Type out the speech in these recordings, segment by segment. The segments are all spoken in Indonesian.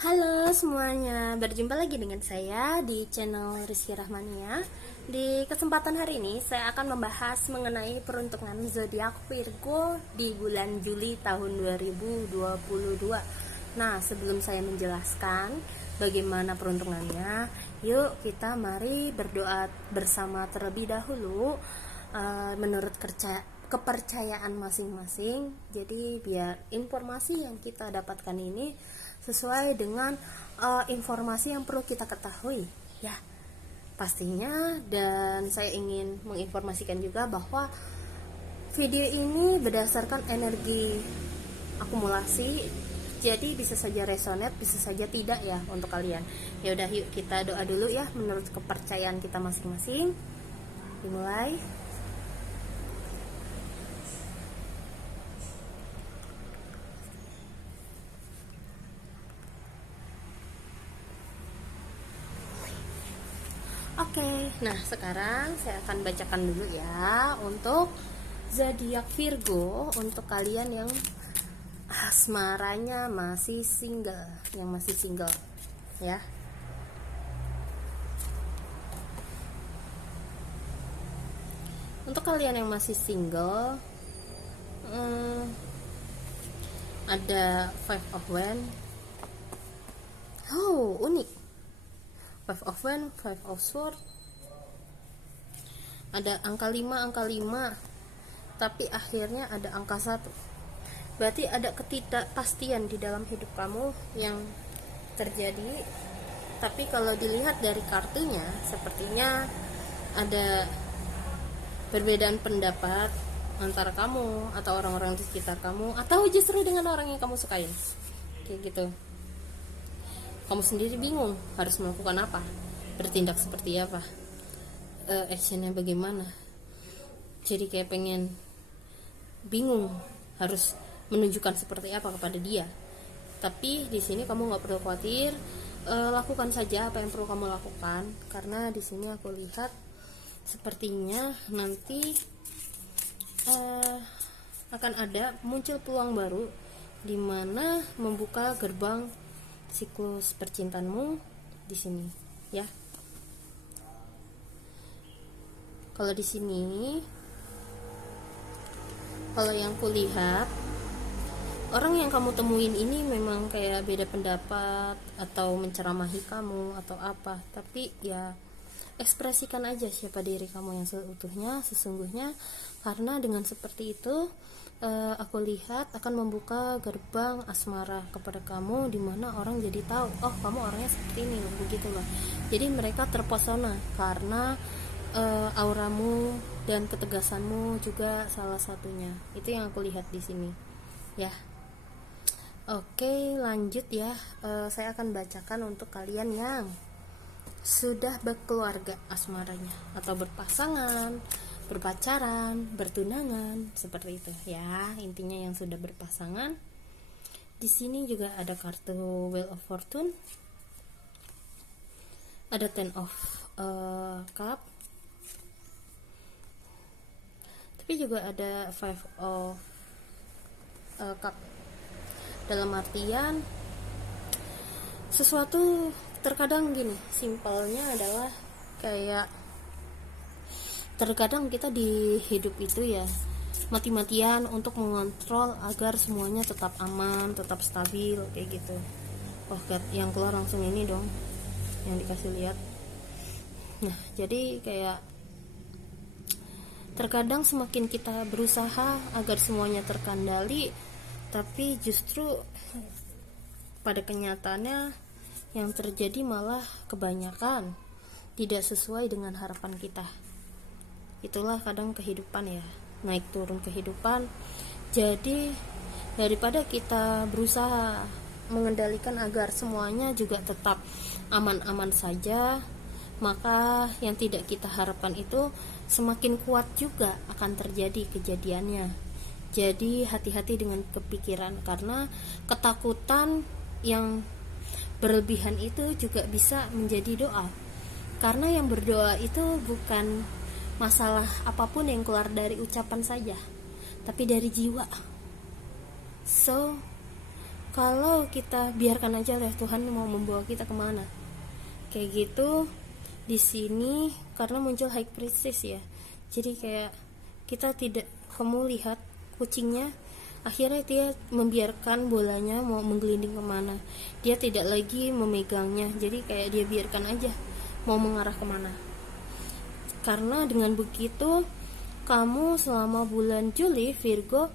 Halo semuanya, berjumpa lagi dengan saya di channel Rizky Rahmania. Di kesempatan hari ini saya akan membahas mengenai peruntungan zodiak Virgo di bulan Juli tahun 2022. Nah, sebelum saya menjelaskan bagaimana peruntungannya, yuk kita mari berdoa bersama terlebih dahulu menurut kepercayaan masing-masing. Jadi biar informasi yang kita dapatkan ini sesuai dengan informasi yang perlu kita ketahui ya pastinya. Dan saya ingin menginformasikan juga bahwa video ini berdasarkan energi akumulasi, jadi bisa saja resonate, bisa saja tidak ya untuk kalian. Ya udah, yuk kita doa dulu ya menurut kepercayaan kita masing-masing. Dimulai. Oke, nah sekarang saya akan bacakan dulu ya untuk zodiak Virgo, untuk kalian yang asmaranya masih single, ya. Untuk kalian yang masih single, ada Five of Wands. Oh, unik. Five of Wands, Five of Swords. Ada angka 5, tapi akhirnya ada angka 1. Berarti ada ketidakpastian di dalam hidup kamu yang terjadi. Tapi kalau dilihat dari kartunya, sepertinya ada perbedaan pendapat antara kamu atau orang-orang di sekitar kamu, atau justru dengan orang yang kamu sukain. Kayak gitu. Kamu sendiri bingung harus melakukan apa, bertindak seperti apa, actionnya bagaimana. Jadi kayak pengen bingung harus menunjukkan seperti apa kepada dia. Tapi di sini kamu nggak perlu khawatir, lakukan saja apa yang perlu kamu lakukan, karena di sini aku lihat sepertinya nanti akan ada muncul peluang baru di mana membuka gerbang siklus percintaanmu di sini ya. Kalau di sini, kalau yang kulihat, orang yang kamu temuin ini memang kayak beda pendapat atau menceramahi kamu atau apa, tapi ya ekspresikan aja siapa diri kamu yang sesungguhnya, karena dengan seperti itu aku lihat akan membuka gerbang asmara kepada kamu, dimana orang jadi tahu, oh kamu orangnya seperti ini, begitu loh. Jadi mereka terpesona karena auramu dan ketegasanmu juga salah satunya. Itu yang aku lihat di sini ya. Oke, lanjut ya. Saya akan bacakan untuk kalian yang sudah berkeluarga asmaranya, atau berpasangan, berpacaran, bertunangan, seperti itu ya. Intinya yang sudah berpasangan. Di sini juga ada kartu Wheel of Fortune, ada Ten of Cup, tapi juga ada Five of Cup. Dalam artian sesuatu terkadang gini, simpelnya adalah kayak terkadang kita di hidup itu ya mati-matian untuk mengontrol agar semuanya tetap aman, tetap stabil kayak gitu. Oh God, yang keluar langsung ini dong, yang dikasih lihat. Nah, jadi kayak terkadang semakin kita berusaha agar semuanya terkendali, tapi justru pada kenyataannya yang terjadi malah kebanyakan tidak sesuai dengan harapan kita. Itulah kadang kehidupan ya, naik turun kehidupan. Jadi daripada kita berusaha mengendalikan agar semuanya juga tetap aman-aman saja, maka yang tidak kita harapkan itu semakin kuat juga akan terjadi kejadiannya. Jadi hati-hati dengan kepikiran, karena ketakutan yang berlebihan itu juga bisa menjadi doa. Karena yang berdoa itu bukan masalah apapun yang keluar dari ucapan saja, tapi dari jiwa. So kalau kita biarkan aja lah Tuhan mau membawa kita kemana kayak gitu. Di sini karena muncul high priestess ya, jadi kayak kita tidak, kamu lihat kucingnya, akhirnya dia membiarkan bolanya mau menggelinding kemana, dia tidak lagi memegangnya, jadi kayak dia biarkan aja mau mengarah kemana. Karena dengan begitu kamu selama bulan Juli Virgo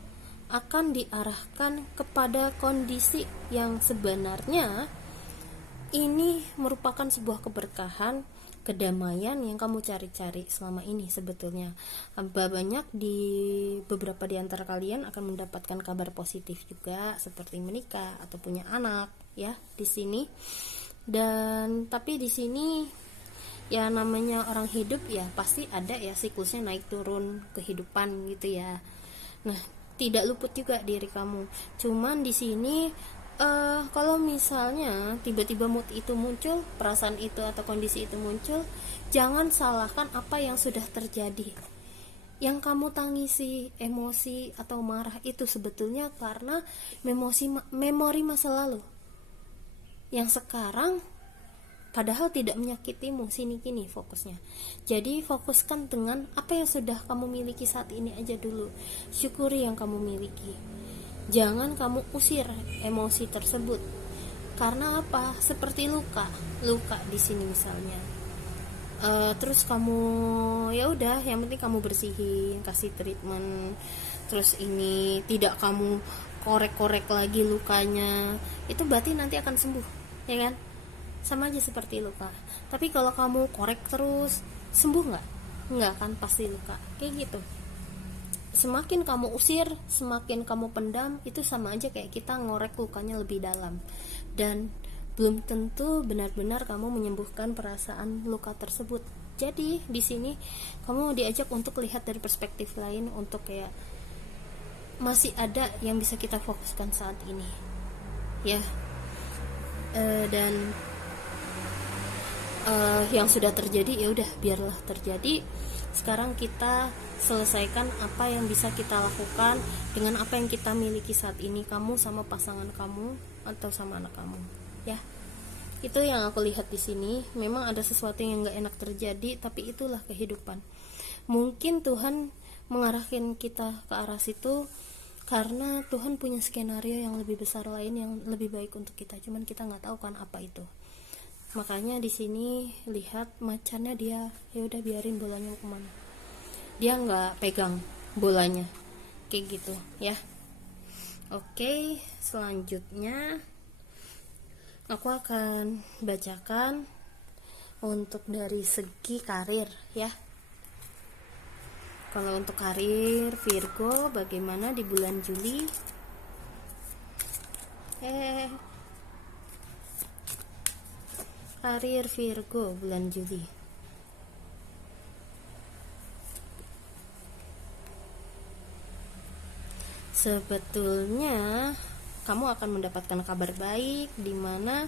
akan diarahkan kepada kondisi yang sebenarnya ini merupakan sebuah keberkahan, kedamaian yang kamu cari-cari selama ini. Sebetulnya banyak di beberapa di antara kalian akan mendapatkan kabar positif juga, seperti menikah atau punya anak ya di sini. Dan tapi di sini ya namanya orang hidup ya pasti ada ya siklusnya naik turun kehidupan gitu ya. Nah, tidak luput juga diri kamu. Cuman di sini kalau misalnya tiba-tiba mood itu muncul, perasaan itu atau kondisi itu muncul, jangan salahkan apa yang sudah terjadi. Yang kamu tangisi, emosi atau marah itu sebetulnya karena memori masa lalu yang sekarang padahal tidak menyakitimu. Sini kini fokusnya. Jadi fokuskan dengan apa yang sudah kamu miliki saat ini aja dulu. Syukuri yang kamu miliki. Jangan kamu usir emosi tersebut. Karena apa? Seperti luka di sini misalnya. Terus kamu ya udah, yang penting kamu bersihin, kasih treatment. Terus ini tidak kamu korek-korek lagi lukanya. Itu berarti nanti akan sembuh, ya kan? Sama aja seperti luka. Tapi kalau kamu korek terus, sembuh nggak? Nggak kan, pasti luka. Kayak gitu. Semakin kamu usir, semakin kamu pendam, itu sama aja kayak kita ngorek lukanya lebih dalam. Dan belum tentu benar-benar kamu menyembuhkan perasaan luka tersebut. Jadi di sini kamu diajak untuk lihat dari perspektif lain, untuk kayak masih ada yang bisa kita fokuskan saat ini. Ya. Dan yang sudah terjadi ya udah biarlah terjadi. Sekarang kita selesaikan apa yang bisa kita lakukan dengan apa yang kita miliki saat ini, kamu sama pasangan kamu atau sama anak kamu ya. Itu yang aku lihat di sini. Memang ada sesuatu yang gak enak terjadi, tapi itulah kehidupan. Mungkin Tuhan mengarahkan kita ke arah situ karena Tuhan punya skenario yang lebih besar lain yang lebih baik untuk kita, cuman kita nggak tahu kan apa itu. Makanya di sini lihat macannya, dia ya udah biarin bolanya kemana, dia nggak pegang bolanya kayak gitu ya. Oke, selanjutnya aku akan bacakan untuk dari segi karir ya. Kalau untuk karir Virgo bagaimana di bulan Juli? Karir Virgo bulan Juli. Sebetulnya kamu akan mendapatkan kabar baik di mana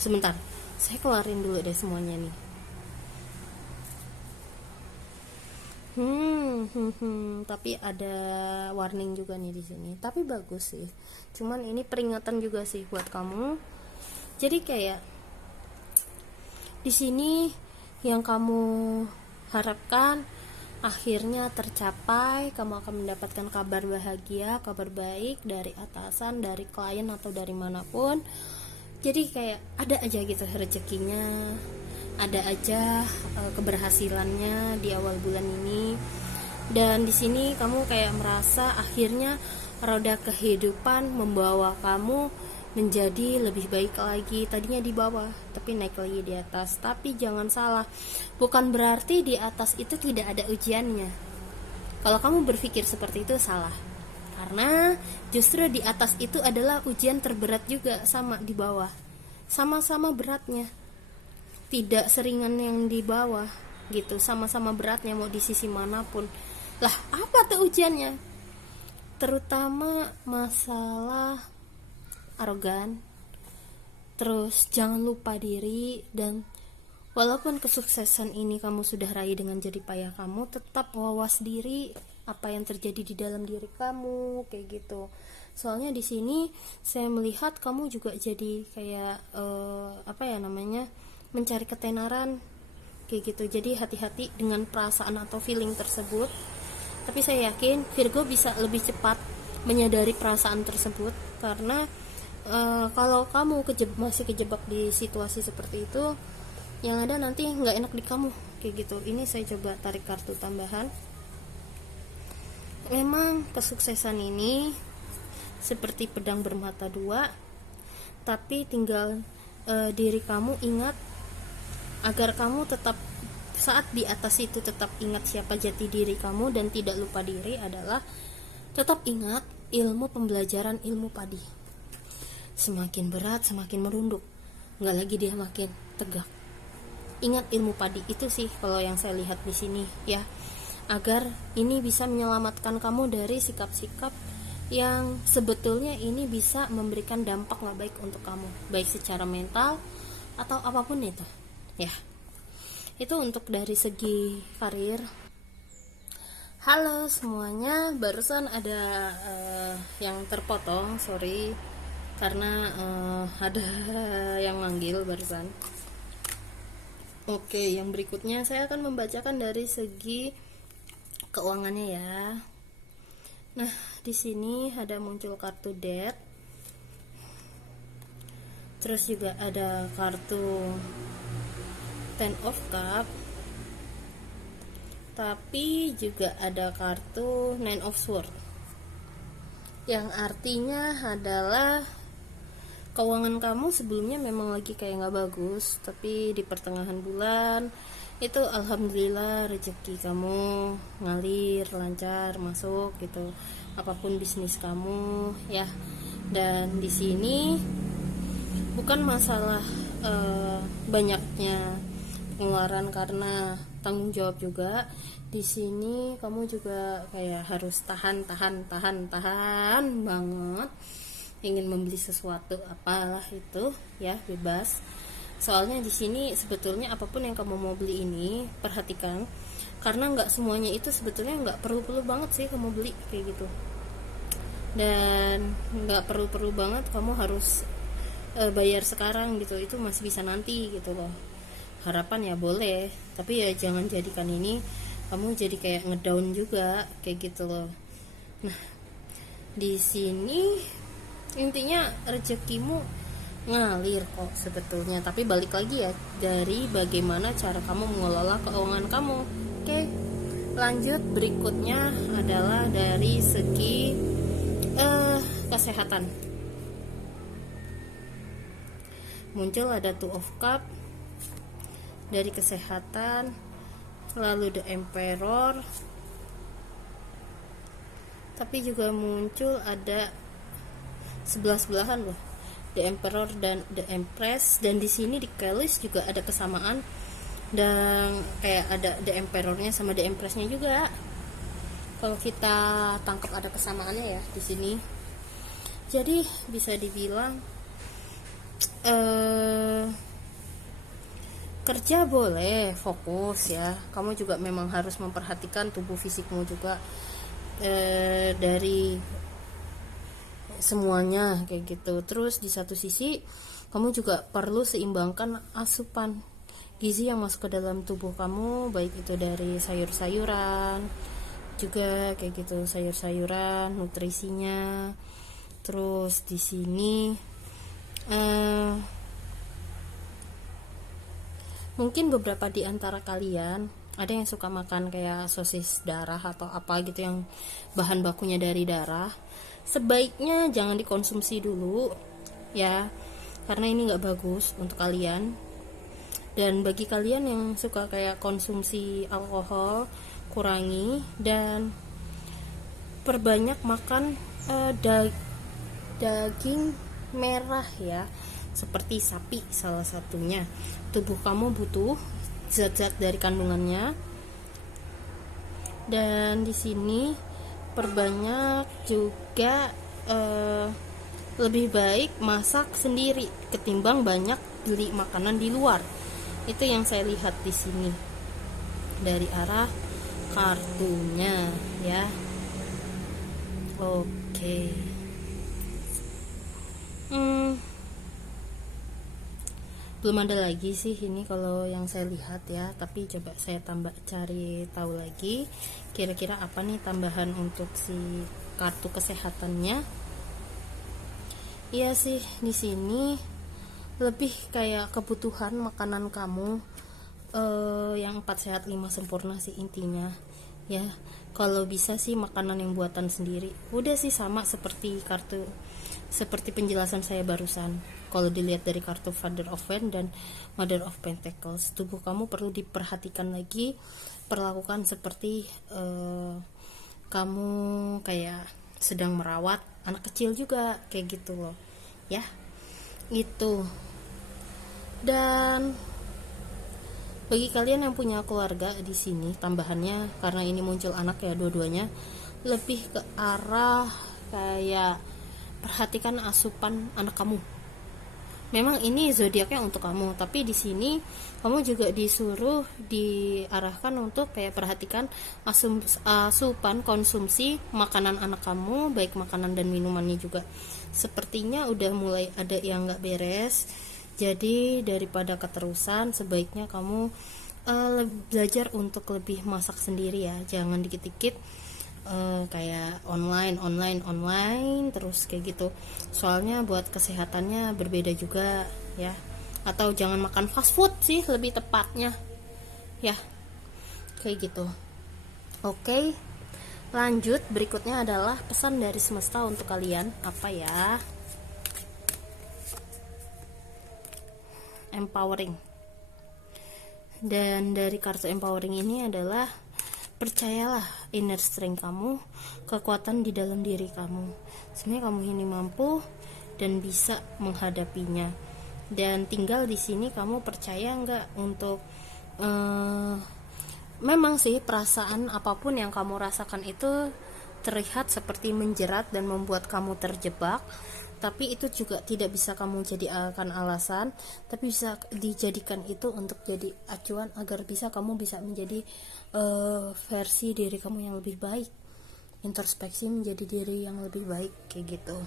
sebentar. Saya keluarin dulu deh semuanya nih. Tapi ada warning juga nih di sini. Tapi bagus sih. Cuman ini peringatan juga sih buat kamu. Jadi kayak di sini yang kamu harapkan akhirnya tercapai. Kamu akan mendapatkan kabar bahagia, kabar baik dari atasan, dari klien atau dari manapun. Jadi kayak ada aja gitu rezekinya, ada aja keberhasilannya di awal bulan ini. Dan di sini kamu kayak merasa akhirnya roda kehidupan membawa kamu menjadi lebih baik lagi. Tadinya di bawah tapi naik lagi di atas. Tapi jangan salah, bukan berarti di atas itu tidak ada ujiannya. Kalau kamu berpikir seperti itu salah, karena justru di atas itu adalah ujian terberat juga, sama di bawah, sama-sama beratnya, tidak seringan yang di bawah gitu, sama-sama beratnya mau di sisi manapun. Lah apa tuh ujiannya? Terutama masalah arogan, terus jangan lupa diri. Dan walaupun kesuksesan ini kamu sudah raih dengan jerih payah kamu, tetap wawas diri, apa yang terjadi di dalam diri kamu kayak gitu. Soalnya di sini saya melihat kamu juga jadi kayak apa ya namanya, mencari ketenaran kayak gitu. Jadi hati-hati dengan perasaan atau feeling tersebut. Tapi saya yakin Virgo bisa lebih cepat menyadari perasaan tersebut, karena kalau kamu masih kejebak di situasi seperti itu, yang ada nanti nggak enak di kamu kayak gitu. Ini saya coba tarik kartu tambahan. Memang kesuksesan ini seperti pedang bermata dua, tapi tinggal diri kamu ingat agar kamu tetap saat di atas itu tetap ingat siapa jati diri kamu, dan tidak lupa diri adalah tetap ingat ilmu pembelajaran ilmu padi. Semakin berat semakin merunduk, nggak lagi dia makin tegak. Ingat ilmu padi itu sih kalau yang saya lihat di sini ya, agar ini bisa menyelamatkan kamu dari sikap-sikap yang sebetulnya ini bisa memberikan dampak nggak baik untuk kamu, baik secara mental atau apapun itu ya. Itu untuk dari segi karir. Halo semuanya, barusan ada yang terpotong, sorry, karena ada yang manggil barusan. Oke, yang berikutnya saya akan membacakan dari segi keuangannya ya. Nah, di sini ada muncul kartu Death. Terus juga ada kartu Ten of Cup. Tapi juga ada kartu Nine of Swords, yang artinya adalah keuangan kamu sebelumnya memang lagi kayak gak bagus, tapi di pertengahan bulan itu alhamdulillah rezeki kamu ngalir lancar masuk gitu, apapun bisnis kamu ya. Dan di sini bukan masalah banyaknya pengeluaran karena tanggung jawab juga. Di sini kamu juga kayak harus tahan banget, ingin membeli sesuatu apalah itu ya, bebas. Soalnya di sini sebetulnya apapun yang kamu mau beli ini perhatikan, karena nggak semuanya itu sebetulnya nggak perlu banget sih kamu beli kayak gitu, dan nggak perlu banget kamu harus bayar sekarang gitu, itu masih bisa nanti gitu loh. Harapan ya boleh, tapi ya jangan jadikan ini kamu jadi kayak ngedown juga kayak gitu loh. Nah, di sini intinya rezekimu ngalir kok sebetulnya, tapi balik lagi ya dari bagaimana cara kamu mengelola keuangan kamu. Oke, lanjut. Berikutnya adalah dari segi kesehatan. Muncul ada Two of Cup dari kesehatan, lalu The Emperor, tapi juga muncul ada sebelah-sebelahan loh, The Emperor dan The Empress. Dan di sini di Kelis juga ada kesamaan, dan kayak ada The Emperornya sama The Empressnya juga. Kalau kita tangkap ada kesamaannya ya di sini. Jadi bisa dibilang kerja boleh, fokus ya. Kamu juga memang harus memperhatikan tubuh fisikmu juga, dari semuanya kayak gitu. Terus di satu sisi kamu juga perlu seimbangkan asupan gizi yang masuk ke dalam tubuh kamu, baik itu dari sayur-sayuran juga kayak gitu, sayur-sayuran, nutrisinya. Terus di sini mungkin beberapa di antara kalian ada yang suka makan kayak sosis darah atau apa gitu yang bahan bakunya dari darah. Sebaiknya jangan dikonsumsi dulu ya, karena ini nggak bagus untuk kalian. Dan bagi kalian yang suka kayak konsumsi alkohol, kurangi dan perbanyak makan daging merah ya, seperti sapi salah satunya. Tubuh kamu butuh zat-zat dari kandungannya. Dan di sini perbanyak juga, lebih baik masak sendiri ketimbang banyak beli makanan di luar. Itu yang saya lihat di sini dari arah kartunya. ya. Oke. Belum ada lagi sih ini kalau yang saya lihat ya, tapi coba saya cari tahu lagi kira-kira apa nih tambahan untuk si kartu kesehatannya. Iya sih, di sini lebih kayak kebutuhan makanan kamu, yang 4 sehat 5 sempurna sih intinya ya. Kalau bisa sih makanan yang buatan sendiri. Udah sih sama seperti penjelasan saya barusan. Kalau dilihat dari kartu Father of Wands dan Mother of Pentacles, tubuh kamu perlu diperhatikan lagi, perlakukan seperti kamu kayak sedang merawat anak kecil juga, kayak gitu loh ya. Itu. Dan bagi kalian yang punya keluarga di sini, tambahannya karena ini muncul anak ya, dua-duanya lebih ke arah kayak perhatikan asupan anak kamu. Memang ini zodiaknya untuk kamu, tapi di sini kamu juga disuruh diarahkan untuk kayak perhatikan asupan konsumsi makanan anak kamu, baik makanan dan minumannya juga. Sepertinya udah mulai ada yang nggak beres. Jadi daripada keterusan, sebaiknya kamu belajar untuk lebih masak sendiri ya. Jangan dikit-dikit kayak online terus kayak gitu. Soalnya buat kesehatannya berbeda juga ya. Atau jangan makan fast food sih lebih tepatnya ya. Kayak gitu. Oke. Lanjut, berikutnya adalah pesan dari semesta untuk kalian. Apa ya? Empowering. Dan dari kartu empowering ini adalah percayalah inner strength kamu, kekuatan di dalam diri kamu. Sebenarnya kamu ini mampu dan bisa menghadapinya. Dan tinggal di sini kamu percaya nggak untuk memang sih perasaan apapun yang kamu rasakan itu terlihat seperti menjerat dan membuat kamu terjebak, tapi itu juga tidak bisa kamu jadikan alasan, tapi bisa dijadikan itu untuk jadi acuan agar kamu bisa menjadi versi diri kamu yang lebih baik, introspeksi menjadi diri yang lebih baik, kayak gitu.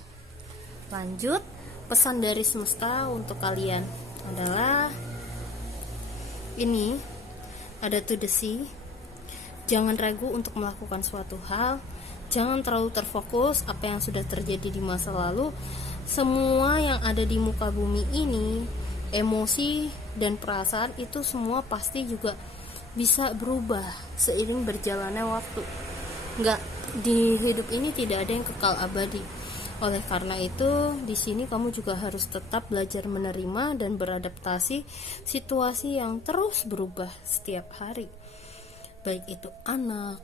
Lanjut, pesan dari semesta untuk kalian adalah ini, ada to the sea. Jangan ragu untuk melakukan suatu hal. Jangan terlalu terfokus apa yang sudah terjadi di masa lalu. Semua yang ada di muka bumi ini, emosi dan perasaan itu semua pasti juga bisa berubah seiring berjalannya waktu. Nggak, di hidup ini tidak ada yang kekal abadi. Oleh karena itu, di sini kamu juga harus tetap belajar menerima dan beradaptasi situasi yang terus berubah setiap hari. Baik itu anak,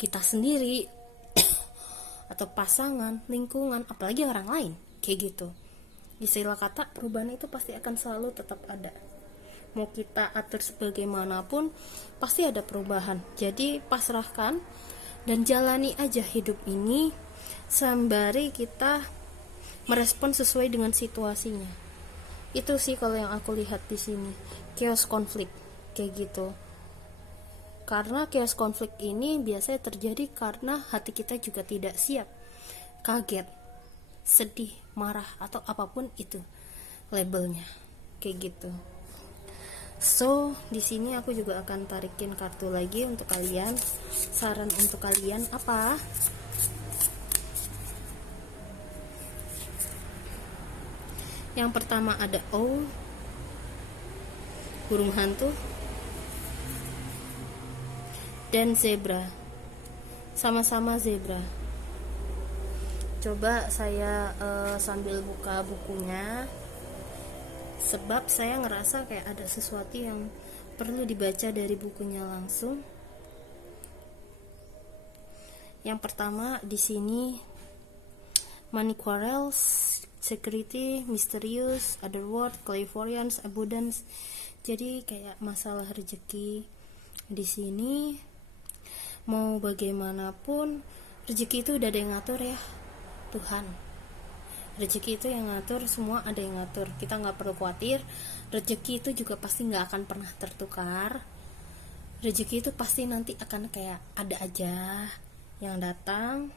kita sendiri, atau pasangan, lingkungan, apalagi orang lain, kayak gitu. Istilah kata perubahan itu pasti akan selalu tetap ada. Mau kita atur sebagaimanapun, pasti ada perubahan. Jadi pasrahkan dan jalani aja hidup ini sembari kita merespon sesuai dengan situasinya. Itu sih kalau yang aku lihat di sini, chaos konflik kayak gitu. Karena chaos konflik ini biasanya terjadi karena hati kita juga tidak siap, kaget, sedih, marah, atau apapun itu labelnya, kayak gitu. So, di sini aku juga akan tarikin kartu lagi untuk kalian. Saran untuk kalian apa? Yang pertama ada owl, burung hantu, dan zebra. Sama-sama zebra. Coba saya sambil buka bukunya, sebab saya ngerasa kayak ada sesuatu yang perlu dibaca dari bukunya langsung. Yang pertama di sini money quarrels, security, mysterious, other world, clairvoyance, abundance. Jadi kayak masalah rezeki di sini. Mau bagaimanapun rezeki itu udah ada yang ngatur ya, Tuhan. Rezeki itu yang ngatur, semua ada yang ngatur. Kita nggak perlu khawatir. Rezeki itu juga pasti nggak akan pernah tertukar. Rezeki itu pasti nanti akan kayak ada aja. yang datang.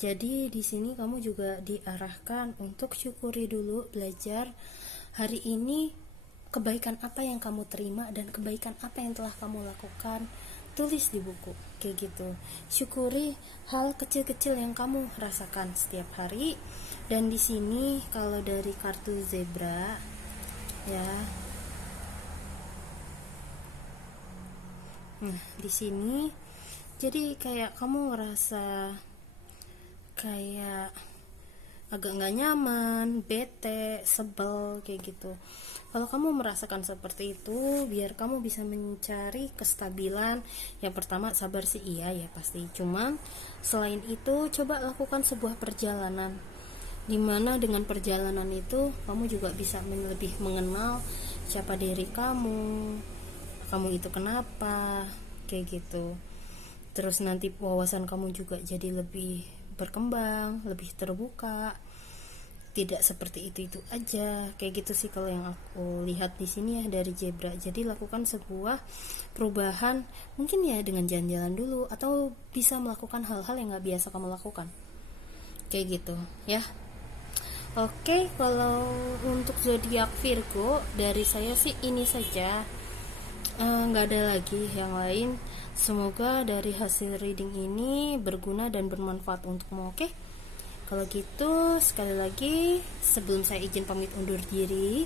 Jadi di sini kamu juga diarahkan untuk syukuri dulu, belajar hari ini kebaikan apa yang kamu terima dan kebaikan apa yang telah kamu lakukan. Tulis di buku kayak gitu. Syukuri hal kecil-kecil yang kamu rasakan setiap hari. Dan di sini kalau dari kartu zebra ya. Nah, di sini jadi kayak kamu ngerasa kayak agak nggak nyaman, bete, sebel kayak gitu. Kalau kamu merasakan seperti itu, biar kamu bisa mencari kestabilan. Yang pertama sabar sih iya ya pasti. Cuman selain itu coba lakukan sebuah perjalanan. Dimana dengan perjalanan itu kamu juga bisa lebih mengenal siapa diri kamu itu kenapa, kayak gitu. Terus nanti wawasan kamu juga jadi lebih berkembang, lebih terbuka. Tidak seperti itu aja. Kayak gitu sih kalau yang aku lihat di sini ya dari zebra. Jadi lakukan sebuah perubahan, mungkin ya dengan jalan-jalan dulu atau bisa melakukan hal-hal yang nggak biasa kamu lakukan. Kayak gitu, ya. Oke, kalau untuk zodiak Virgo dari saya sih ini saja. Nggak ada lagi yang lain. Semoga dari hasil reading ini berguna dan bermanfaat untukmu. Oke, kalau gitu sekali lagi sebelum saya izin pamit undur diri,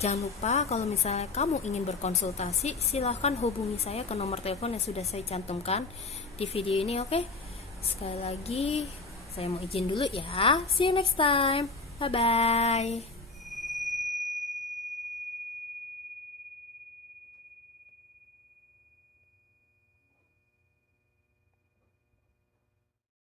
jangan lupa kalau misalnya kamu ingin berkonsultasi, silahkan hubungi saya ke nomor telepon yang sudah saya cantumkan di video ini. Oke, sekali lagi saya mau izin dulu ya. See you next time. Bye bye.